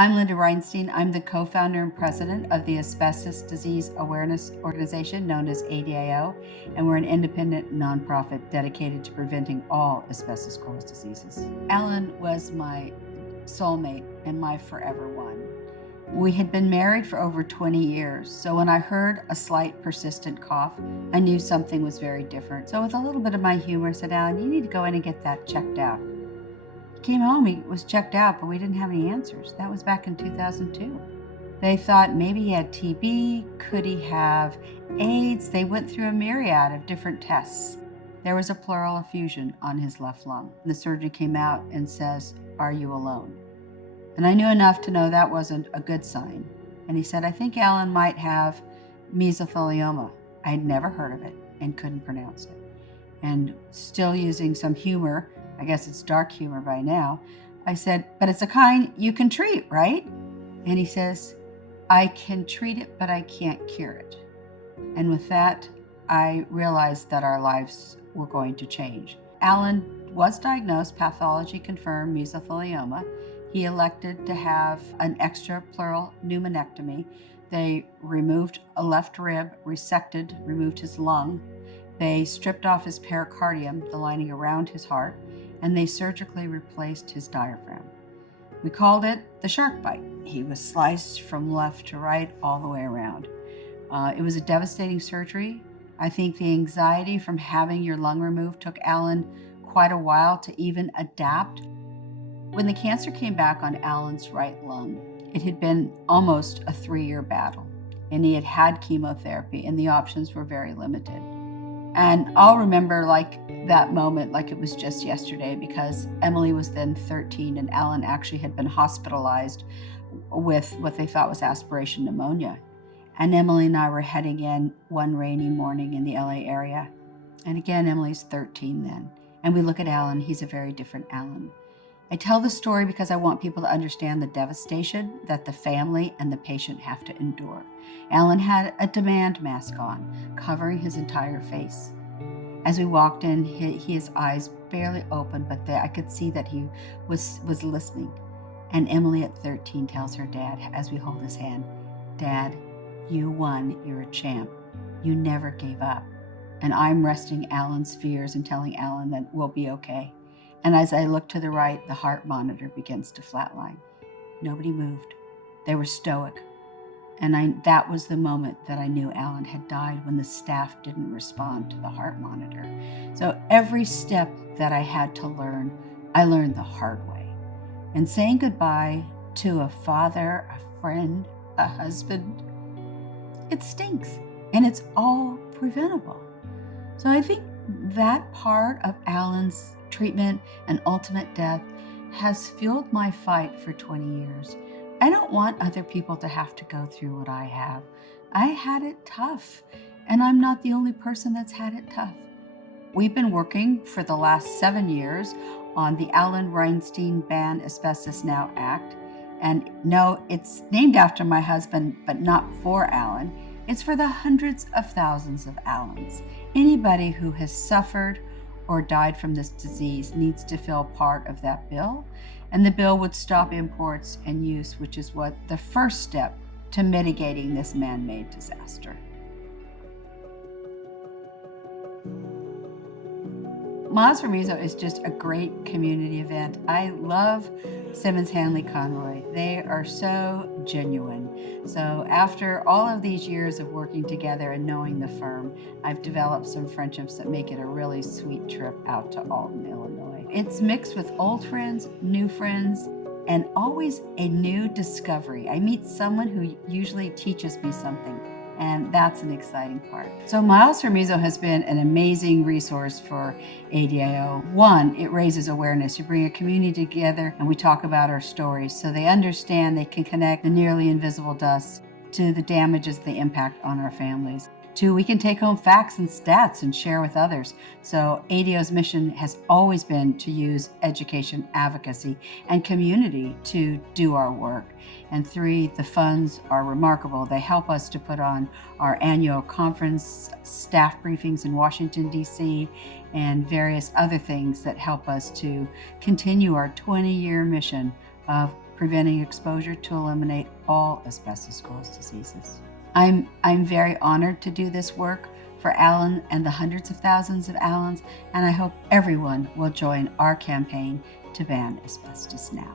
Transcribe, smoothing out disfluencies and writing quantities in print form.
I'm Linda Reinstein. I'm the co-founder and president of the Asbestos Disease Awareness Organization, known as ADAO, and we're an independent nonprofit dedicated to preventing all asbestos-caused diseases. Alan was my soulmate and my forever one. We had been married for over 20 years, so when I heard a slight persistent cough, I knew something was very different. So with a little bit of my humor, I said, Alan, you need to go in and get that checked out. He came home, he was checked out, but we didn't have any answers. That was back in 2002. They thought maybe he had TB, could he have AIDS? They went through a myriad of different tests. There was a pleural effusion on his left lung. The surgeon came out and says, "Are you alone?" And I knew enough to know that wasn't a good sign. And he said, "I think Alan might have mesothelioma." I had never heard of it and couldn't pronounce it. And still using some humor, I guess it's dark humor by now, I said, "But it's a kind you can treat, right?" And he says, "I can treat it, but I can't cure it." And with that, I realized that our lives were going to change. Alan was diagnosed, pathology confirmed mesothelioma. He elected to have an extra pleural pneumonectomy. They removed a left rib, removed his lung. They stripped off his pericardium, the lining around his heart, and they surgically replaced his diaphragm. We called it the shark bite. He was sliced from left to right all the way around. It was a devastating surgery. I think the anxiety from having your lung removed took Alan quite a while to even adapt. When the cancer came back on Alan's right lung, it had been almost a 3-year battle, and he had had chemotherapy, and the options were very limited. And I'll remember that moment like it was just yesterday, because Emily was then 13 and Alan actually had been hospitalized with what they thought was aspiration pneumonia. And Emily and I were heading in one rainy morning in the LA area. And again, Emily's 13 then. And we look at Alan, he's a very different Alan. I tell the story because I want people to understand the devastation that the family and the patient have to endure. Alan had a demand mask on, covering his entire face. As we walked in, his eyes barely opened, but I could see that he was listening. And Emily at 13 tells her dad, as we hold his hand, "Dad, you won, you're a champ. You never gave up." And I'm resting Alan's fears and telling Alan that we'll be okay. And as I look to the right, the heart monitor begins to flatline. Nobody moved. They were stoic. And that was the moment that I knew Alan had died, when the staff didn't respond to the heart monitor. So every step that I had to learn, I learned the hard way. And saying goodbye to a father, a friend, a husband, it stinks, and it's all preventable. So I think that part of Alan's treatment and ultimate death has fueled my fight for 20 years. I don't want other people to have to go through what I have. I had it tough, and I'm not the only person that's had it tough. We've been working for the last 7 years on the Alan Reinstein Ban Asbestos Now Act. And no, it's named after my husband, but not for Alan. It's for the hundreds of thousands of Alans. Anybody who has suffered or died from this disease needs to feel part of that bill. And the bill would stop imports and use, which is what the first step to mitigating this man-made disaster. Miles for Meso is just a great community event. I love Simmons Hanley Conroy. They are so genuine. So after all of these years of working together and knowing the firm, I've developed some friendships that make it a really sweet trip out to Alton, Illinois. It's mixed with old friends, new friends, and always a new discovery. I meet someone who usually teaches me something, and that's an exciting part. So Miles for Meso has been an amazing resource for ADAO. One, it raises awareness. You bring a community together and we talk about our stories so they understand they can connect the nearly invisible dust to the damages they impact on our families. Two, we can take home facts and stats and share with others. So ADAO's mission has always been to use education, advocacy, and community to do our work. And three, the funds are remarkable. They help us to put on our annual conference, staff briefings in Washington, D.C., and various other things that help us to continue our 20-year mission of preventing exposure to eliminate all asbestos-caused diseases. I'm very honored to do this work for Alan and the hundreds of thousands of Allens, and I hope everyone will join our campaign to ban asbestos now.